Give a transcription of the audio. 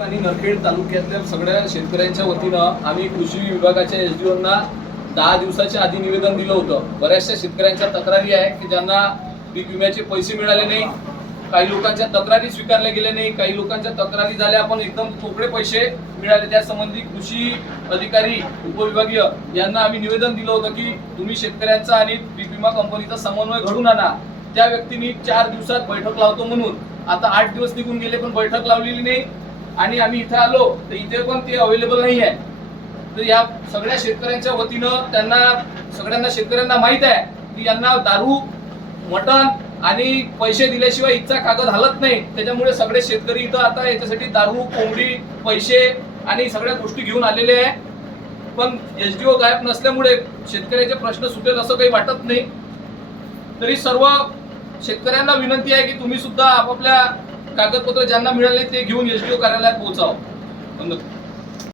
आणि नरखेड तालुक्यातल्या सगळ्या शेतकऱ्यांच्या वतीनं आम्ही कृषी विभागाच्या एसडीओना दहा दिवसाच्या आधी निवेदन दिलं होतं. बऱ्याचशा शेतकऱ्यांच्या तक्रारी आहे की ज्यांना पीक विम्याचे पैसे मिळाले नाही काही लोकांच्या तक्रारी स्वीकारल्या गेल्या नाही काही लोकांच्या तक्रारी झाल्या पण एकदम थोकडे पैसे मिळाले. त्यासंबंधी कृषी अधिकारी उपविभागीय यांना आम्ही निवेदन दिलं होतं की तुम्ही शेतकऱ्यांचा आणि पीक विमा कंपनीचा समन्वय घडून आणा. त्या व्यक्तींनी चार दिवसात बैठक लावतो म्हणून. आता आठ दिवस निघून गेले पण बैठक लावलेली नाही. आणि आम्ही इथे आलो तर इथे पण ते अवेलेबल नाही आहे तर या सगळ्या शेतकऱ्यांच्या वतीनं त्यांना सगळ्यांना शेतकऱ्यांना माहीत आहे की यांना दारू मटण आणि पैसे दिल्याशिवाय इथचा कागद हलत नाही. त्याच्यामुळे सगळे शेतकरी इथं आता याच्यासाठी दारू कोंबडी पैसे आणि सगळ्या गोष्टी घेऊन आलेले आहे. पण एच डी ओ गायब नसल्यामुळे शेतकऱ्याचे प्रश्न सुटेल असं काही वाटत नाही. तरी सर्व शेतकऱ्यांना विनंती आहे की तुम्ही सुद्धा आपापल्या कागदपत्र ज्यांना मिळाले ते घेऊन एसडीओ कार्यालयात पोहोचावं.